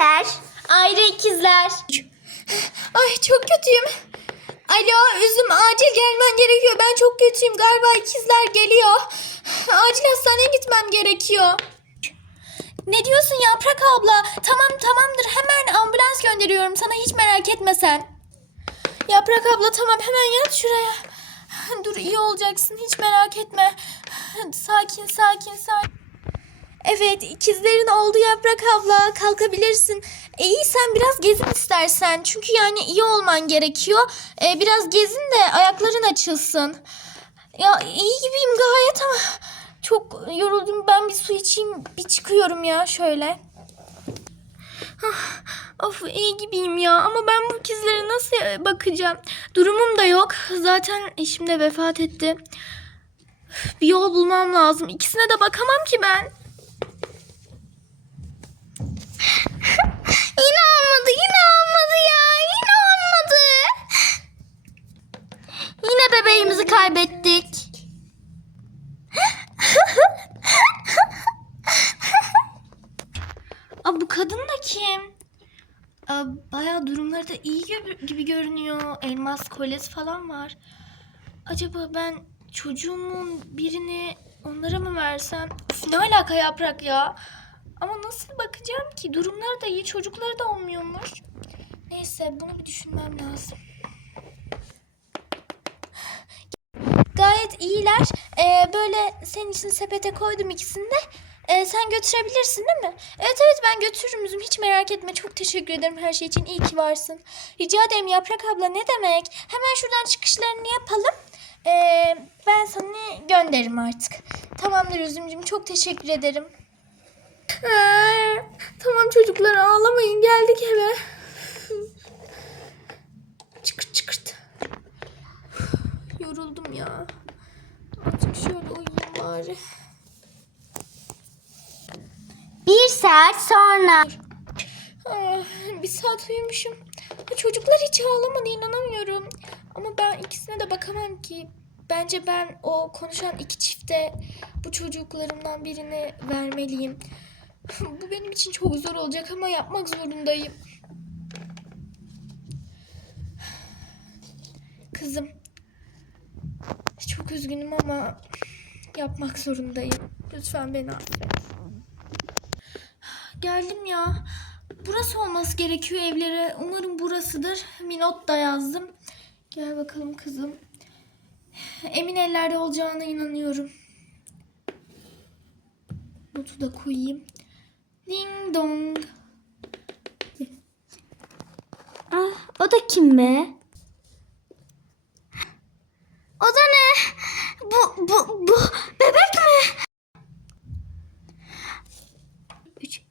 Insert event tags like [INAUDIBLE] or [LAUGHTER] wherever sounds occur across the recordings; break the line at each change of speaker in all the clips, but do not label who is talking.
ikizler?
Ayrı ikizler. Ay çok kötüyüm. Alo Üzüm acil gelmen gerekiyor. Ben çok kötüyüm. Galiba ikizler geliyor. Acil hastaneye gitmem gerekiyor. Ne diyorsun Yaprak abla? Tamam tamamdır. Hemen ambulans gönderiyorum. Sana hiç merak etme sen. Yaprak abla tamam hemen yat şuraya. Dur iyi olacaksın. Hiç merak etme. Sakin sakin sakin. Evet ikizlerin oldu Yaprak abla kalkabilirsin. E, iyi sen biraz gezin istersen. Çünkü yani iyi olman gerekiyor. E, biraz gezin de ayakların açılsın. Ya iyi gibiyim gayet ama çok yoruldum. Ben bir su içeyim bir çıkıyorum ya şöyle. Ah, Of iyi gibiyim ya ama ben bu ikizlere nasıl bakacağım? Durumum da yok. Zaten eşim de vefat etti. Bir yol bulmam lazım. İkisine de bakamam ki ben.
Yine olmadı, yine olmadı ya. Yine olmadı. Yine bebeğimizi kaybettik. [LAUGHS]
Aa, bu kadın da kim? Aa, bayağı durumları da iyi gibi, görünüyor. Elmas kolyesi falan var. Acaba ben çocuğumun birini onlara mı versem? Ne alaka yaprak ya? Ama nasıl bakacağım ki? Durumları da iyi, çocukları da olmuyormuş. Neyse bunu bir düşünmem lazım. Gayet iyiler. Ee, böyle senin için sepete koydum ikisini de. Ee, sen götürebilirsin değil mi? Evet evet ben götürürüm üzüm. Hiç merak etme. Çok teşekkür ederim her şey için. İyi ki varsın. Rica ederim Yaprak abla ne demek? Hemen şuradan çıkışlarını yapalım. Ee, ben sana gönderirim artık. Tamamdır üzümcüm. Çok teşekkür ederim. Ee, tamam çocuklar ağlamayın. Geldik eve. çıkırt çıkırt. Yoruldum ya. Azıcık şöyle uyuyayım bari.
Bir saat sonra.
Ah, bir saat uyumuşum. Çocuklar hiç ağlamadı inanamıyorum. Ama ben ikisine de bakamam ki. Bence ben o konuşan iki çifte bu çocuklarımdan birini vermeliyim. [LAUGHS] bu benim için çok zor olacak ama yapmak zorundayım. Kızım. Çok üzgünüm ama yapmak zorundayım. Lütfen beni affet. Geldim ya. Burası olması gerekiyor evlere. Umarım burasıdır. Bir not da yazdım. Gel bakalım kızım. Emin ellerde olacağına inanıyorum. Notu da koyayım. Ding dong.
Ah, o da kim be? O da ne? Bu, bu, bu bebek mi? Üç.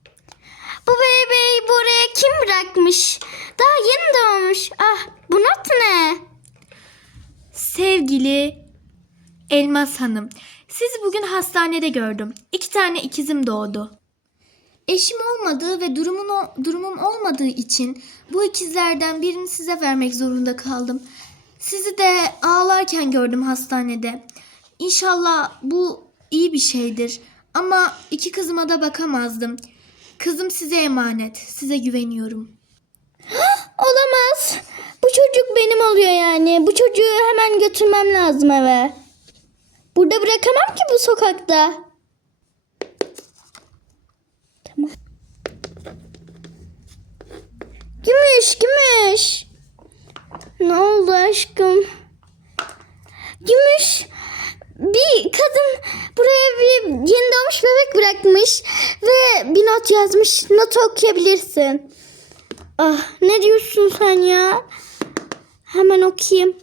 Bu bebeği buraya kim bırakmış? Daha yeni doğmuş. Ah, bu not ne?
Sevgili Elmas Hanım, sizi bugün hastanede gördüm. İki tane ikizim doğdu. Eşim olmadığı ve durumun o- durumum olmadığı için bu ikizlerden birini size vermek zorunda kaldım. Sizi de ağlarken gördüm hastanede. İnşallah bu iyi bir şeydir. Ama iki kızıma da bakamazdım. Kızım size emanet. Size güveniyorum. [GASPS]
Olamaz. Bu çocuk benim oluyor yani. Bu çocuğu hemen götürmem lazım eve. Burada bırakamam ki bu sokakta. Tamam. Gümüş, gümüş. Ne oldu aşkım? Gümüş. Bir kadın buraya bir yeni doğmuş bebek bırakmış ve bir not yazmış. Notu okuyabilirsin. Ah ne diyorsun sen ya? Hemen okuyayım.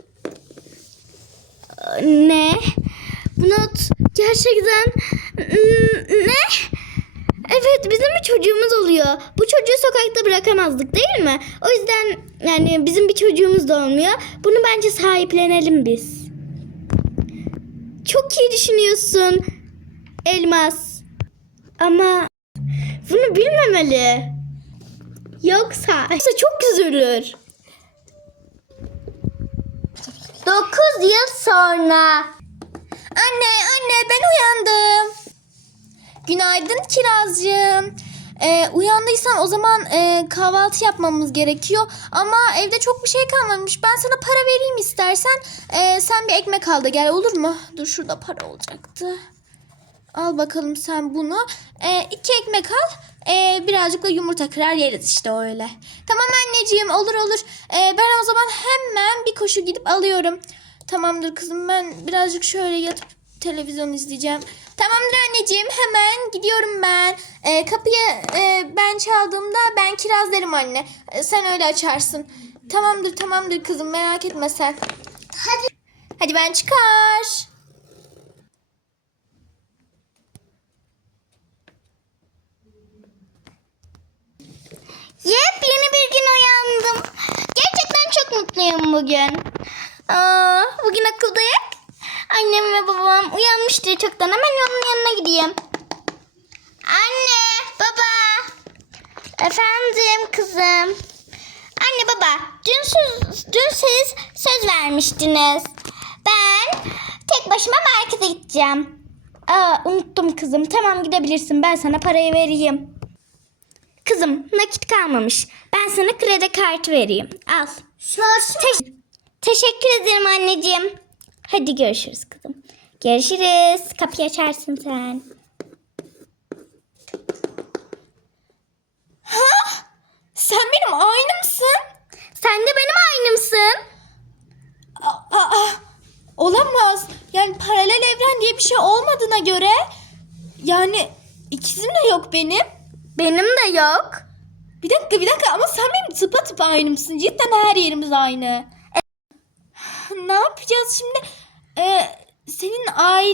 Ah, Ne? Bu not gerçekten Hmm, ne? Evet bizim bir çocuğumuz oluyor. Bu çocuğu sokakta bırakamazdık değil mi? O yüzden yani bizim bir çocuğumuz da olmuyor. Bunu bence sahiplenelim biz. Çok iyi düşünüyorsun. Elmas. Ama bunu bilmemeli. Yoksa, yoksa çok üzülür. 9 yıl sonra.
Anne, anne ben uyandım. Günaydın Kirazcığım. E, uyandıysan o zaman e, kahvaltı yapmamız gerekiyor. Ama evde çok bir şey kalmamış. Ben sana para vereyim istersen. E, sen bir ekmek al da gel olur mu? Dur şurada para olacaktı. Al bakalım sen bunu. E, iki ekmek al. E, birazcık da yumurta kırar yeriz işte öyle. Tamam anneciğim olur olur. E, ben o zaman hemen bir koşu gidip alıyorum. Tamamdır kızım ben birazcık şöyle yatıp televizyon izleyeceğim. Tamamdır anneciğim hemen gidiyorum ben. E, kapıyı e, ben çaldığımda ben kiraz derim anne. E, sen öyle açarsın. Tamamdır tamamdır kızım merak etme sen. Hadi. Hadi ben çıkar.
Yepyeni bir gün uyandım. Gerçekten çok mutluyum bugün. Aa, bugün okulda. Annem ve babam uyanmıştır çoktan. Hemen onun yanına gideyim. Anne, baba. Efendim kızım. Anne baba, dün söz, dün siz söz vermiştiniz. Ben tek başıma markete gideceğim. Aa, unuttum kızım. Tamam gidebilirsin. Ben sana parayı vereyim. Kızım nakit kalmamış. Ben sana kredi kartı vereyim. Al. Te- teşekkür ederim anneciğim. Hadi görüşürüz kızım. Görüşürüz. Kapıyı açarsın sen.
Sen benim aynımsın.
Sen de benim aynımsın.
Aa, aa, olamaz. Yani paralel evren diye bir şey olmadığına göre yani ikizim de yok benim.
Benim de yok.
Bir dakika bir dakika ama sen benim tıpa aynımsın. Cidden her yerimiz aynı. E, ne yapacağız şimdi? E,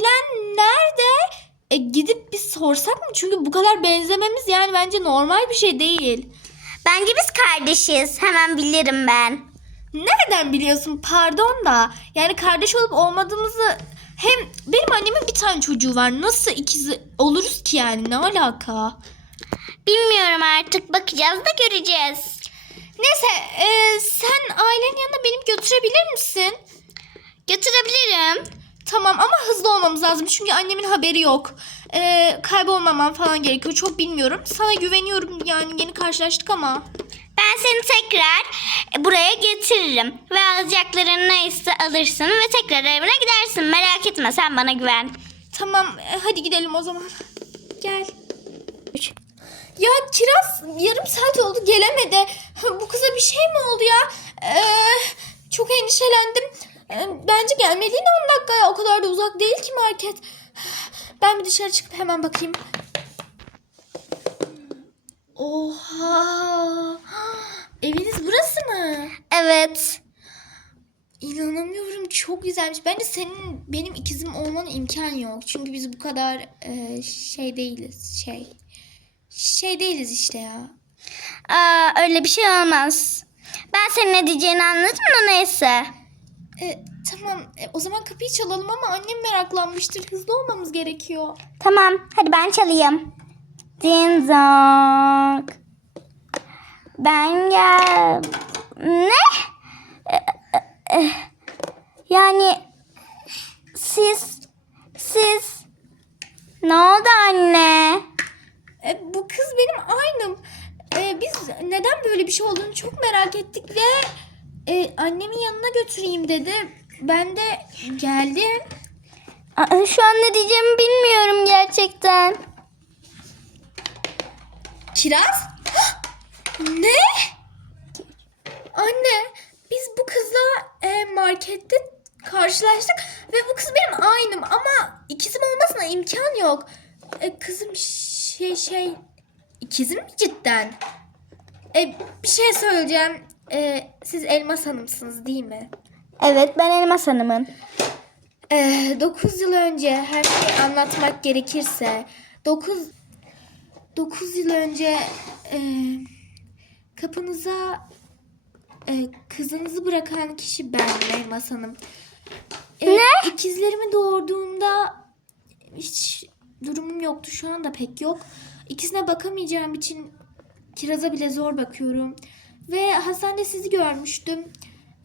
ailen nerede? E, gidip bir sorsak mı? Çünkü bu kadar benzememiz yani bence normal bir şey değil.
Bence biz kardeşiz. Hemen bilirim ben.
Nereden biliyorsun? Pardon da. Yani kardeş olup olmadığımızı hem benim annemin bir tane çocuğu var. Nasıl ikizi oluruz ki yani? Ne alaka?
Bilmiyorum artık. Bakacağız da göreceğiz.
Neyse e, sen ailenin yanına beni götürebilir misin?
Götürebilirim.
Tamam ama hızlı olmamız lazım. Çünkü annemin haberi yok. E, kaybolmamam falan gerekiyor. Çok bilmiyorum. Sana güveniyorum yani yeni karşılaştık ama.
Ben seni tekrar buraya getiririm. Ve alacakların neyse alırsın ve tekrar evine gidersin. Merak etme sen bana güven.
Tamam e, hadi gidelim o zaman. Gel. Ya Kiraz yarım saat oldu gelemedi. Bu kıza bir şey mi oldu ya? Ee, çok endişelendim. Bence gelmediğine 10 dakikaya o kadar da uzak değil ki market. Ben bir dışarı çıkıp hemen bakayım. Oha! Eviniz burası mı?
Evet.
İnanamıyorum çok güzelmiş. Bence senin benim ikizim olmanın imkan yok. Çünkü biz bu kadar e, şey değiliz. Şey. Şey değiliz işte ya.
Aa, öyle bir şey olmaz. Ben senin ne diyeceğini anladım da neyse.
E, tamam E, o zaman kapıyı çalalım ama annem meraklanmıştır. Hızlı olmamız gerekiyor.
Tamam hadi ben çalayım. Din dong. Ben gel... Ne? E, e, e. Yani siz siz ne oldu anne?
E, bu kız benim aynım. E, biz neden böyle bir şey olduğunu çok merak ettik ve e, annemin yanına götüreyim dedi. Ben de geldim.
Aa, Şu an ne diyeceğimi bilmiyorum gerçekten.
Kiraz? [GASPS] ne? Anne biz bu kızla e, markette karşılaştık ve bu kız benim aynım ama ikizim olmasına imkan yok. E, kızım şey şey ikizim mi cidden? E, bir şey söyleyeceğim. E, siz Elmas Hanım'sınız değil mi?
Evet ben Elmas Hanım'ım.
9 yıl önce her şeyi anlatmak gerekirse 9 9 yıl önce e, kapınıza e, kızınızı bırakan kişi ben Elmas Hanım. E,
Ne?
İkizlerimi doğurduğumda hiç durumum yoktu. Şu anda pek yok. İkisine bakamayacağım için kiraza bile zor bakıyorum. Ve hastanede sizi görmüştüm.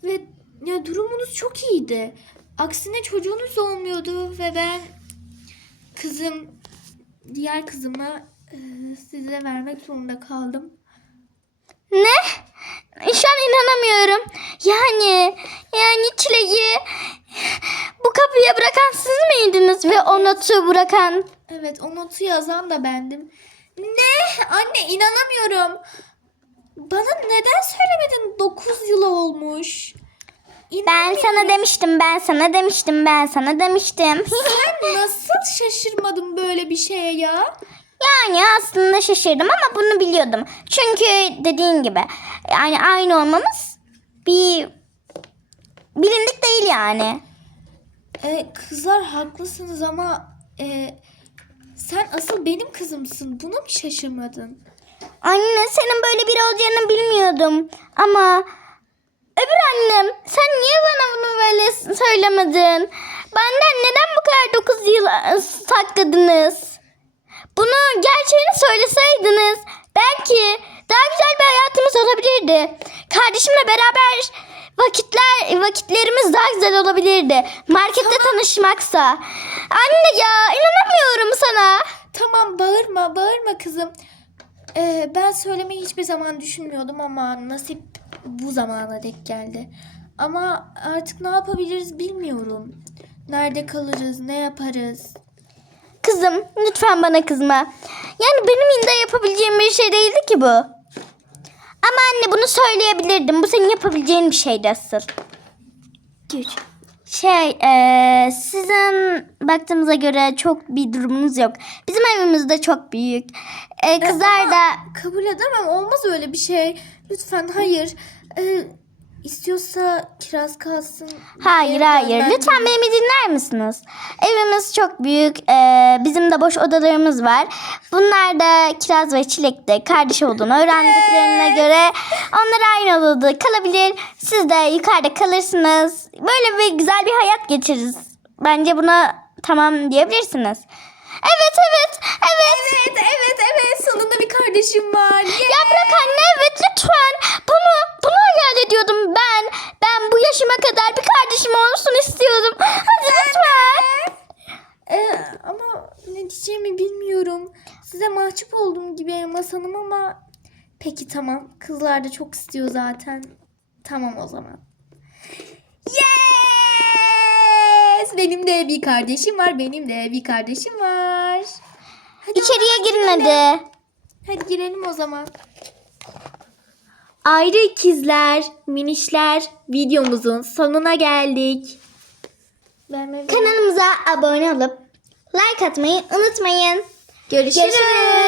Ve ya durumunuz çok iyiydi. Aksine çocuğunuz olmuyordu ve ben kızım diğer kızımı Ee, size vermek zorunda kaldım.
Ne? Şu an inanamıyorum. Yani, yani çileği bu kapıya bırakan siz miydiniz ve o notu bırakan?
Evet o notu yazan da bendim. Ne? Anne inanamıyorum. Bana neden söylemedin 9 yıl olmuş?
Ben
İnanmıyorum.
sana demiştim, ben sana demiştim, ben sana demiştim. [LAUGHS]
Sen nasıl şaşırmadın böyle bir şeye ya?
Yani aslında şaşırdım ama bunu biliyordum. Çünkü dediğin gibi yani aynı olmamız bir bilindik değil yani.
Ee, kızlar haklısınız ama e, sen asıl benim kızımsın. Buna mı şaşırmadın?
Anne senin böyle biri olacağını bilmiyordum. Ama öbür annem sen niye bana bunu böyle söylemedin? Benden neden bu kadar 9 yıl e, sakladınız? Bunu gerçeğini söyleseydiniz belki daha güzel bir hayatımız olabilirdi. Kardeşimle beraber vakitler vakitlerimiz daha güzel olabilirdi. Markette tanışmaksa. Anne ya inanamıyorum sana.
Tamam bağırma bağırma kızım. Ee, ben söylemeyi hiçbir zaman düşünmüyordum ama nasip bu zamana dek geldi. Ama artık ne yapabiliriz bilmiyorum. Nerede kalırız, ne yaparız?
Kızım lütfen bana kızma. Yani benim yine yapabileceğim bir şey değildi ki bu. Ama anne bunu söyleyebilirdim. Bu senin yapabileceğin bir şeydi asıl. Güç. Şey, eee, sizin baktığımıza göre çok bir durumunuz yok. Bizim evimiz de çok büyük. Eee, kızlar
ama-
da
Kabul edemem. Olmaz öyle bir şey. Lütfen hayır. Ee, istiyorsa kiraz kalsın.
Hayır hayır.
ben-
Lütfen beni dinler misiniz? Evimiz çok büyük. Ee, bizim de boş odalarımız var. Bunlar da kiraz ve çilekte kardeş olduğunu öğrendiklerine göre onlar aynı odada kalabilir. Siz de yukarıda kalırsınız. Böyle bir güzel bir hayat geçiririz. Bence buna tamam diyebilirsiniz. Evet evet evet.
Evet, evet, evet. Sonunda bir kardeşim var.
Ya bırak anne evet lütfen. Ediyordum ben. Ben bu yaşıma kadar bir kardeşim olsun istiyordum. Hadi lütfen.
Ee, ama ne diyeceğimi bilmiyorum. Size mahcup olduğum gibi Elmas Hanım ama peki tamam. Kızlar da çok istiyor zaten. Tamam o zaman. Yes! Benim de bir kardeşim var. Benim de bir kardeşim var. Hadi,
İçeriye girin hadi.
hadi girelim o zaman. Ayrı ikizler, minişler videomuzun sonuna geldik.
Kanalımıza abone olup like atmayı unutmayın.
Görüşürüz.
Görüşürüz.